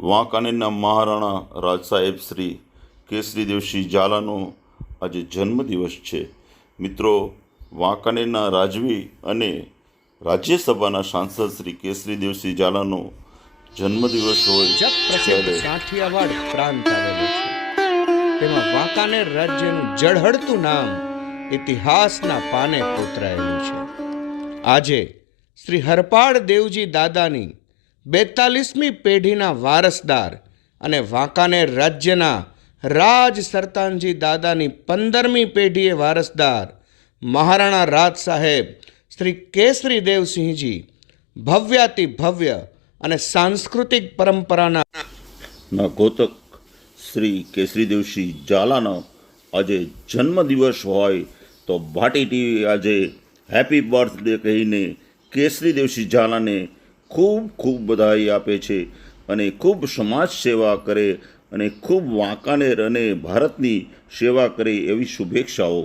વાંકાનેરના મહારાણા રાજ સાહેબ શ્રી કેસરી દેવસિંહ ઝાલાનો આજે જન્મદિવસ છે. મિત્રો, વાંકાનેરના રાજવી અને રાજ્યસભાના સાંસદ શ્રી કેસરી દેવસિંહ ઝાલાનો જન્મદિવસ હોય ત્યારે કાઠિયાવાડ છે. તેમાં વાંકાનેર રાજ્યનું જળહળતું નામ ઇતિહાસના પાને કોતરાયેલું છે. આજે શ્રી હરપાળ દેવજી દાદાની બેતાલીસમી પેઢીના વારસદાર અને વાંકાનેર રાજ્યના રાજ સરતાનજી દાદાની પંદરમી પેઢીએ વારસદાર મહારાણા રાજ સાહેબ શ્રી કેસરી દેવસિંહજી ભવ્યાતિ ભવ્ય અને સાંસ્કૃતિક પરંપરાના ગોતક શ્રી કેસરી દેવસિંહ ઝાલાનો આજે જન્મદિવસ હોય તો ભાટી ટીવી આજે હેપી બર્થડે કહીને કેસરી દેવસિંહ ઝાલાને ખૂબ ખૂબ બધાઈ આપે છે અને ખૂબ સમાજ સેવા કરે અને ખૂબ વાંકાનેર અને ભારતની સેવા કરે એવી શુભેચ્છાઓ.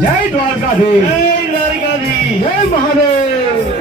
જય દ્વારકાધીશ. જય દ્વારકાધીશ. જય મહાદેવ.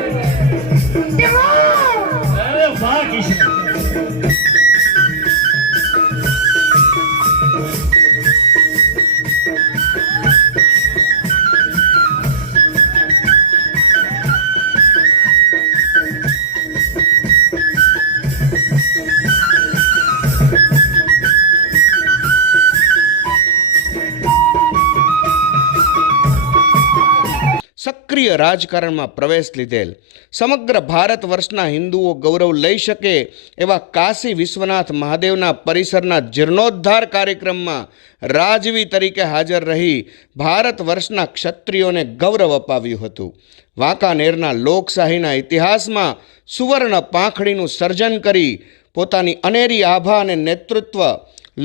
સક્રિય રાજકારણમાં પ્રવેશ લીધેલ. સમગ્ર ભારત વર્ષના હિન્દુઓ ગૌરવ લઈ શકે એવા કાશી વિશ્વનાથ મહાદેવના પરિસરના જીર્ણોદ્ધાર કાર્યક્રમમાં રાજવી તરીકે હાજર રહી ભારત વર્ષના ક્ષત્રિયોને ગૌરવ અપાવ્યું હતું. વાંકાનેરના લોકશાહીના ઇતિહાસમાં સુવર્ણ પાંખડીનું સર્જન કરી પોતાની અનેરી આભા અને નેતૃત્વ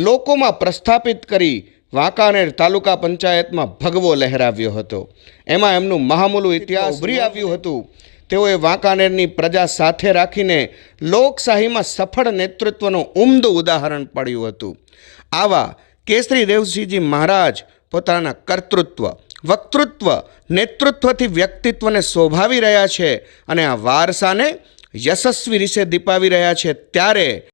લોકોમાં પ્રસ્થાપિત કરી વાંકાનેર તાલુકા પંચાયતમાં ભગવો લહેરાવ્યો હતો. એમાં એમનું મહામૂલું ઇતિહાસ ઉભરી આવ્યું હતું. તેઓએ વાંકાનેરની પ્રજા સાથે રાખીને લોકશાહીમાં સફળ નેતૃત્વનું ઉમદું ઉદાહરણ પડ્યું હતું. આવા કેસરી દેવસિંહજી મહારાજ પોતાના કર્તૃત્વ વક્તૃત્વ નેતૃત્વથી વ્યક્તિત્વને શોભાવી રહ્યા છે અને આ વારસાને યશસ્વી રીતે દીપાવી રહ્યા છે. ત્યારે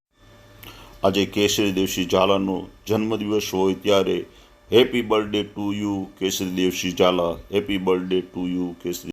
આજે કેસરી દેવસિંહ ઝાલાનો જન્મદિવસ હોય ત્યારે happy birthday to you, Kesari Devsinh Zala, happy birthday to you, Kesari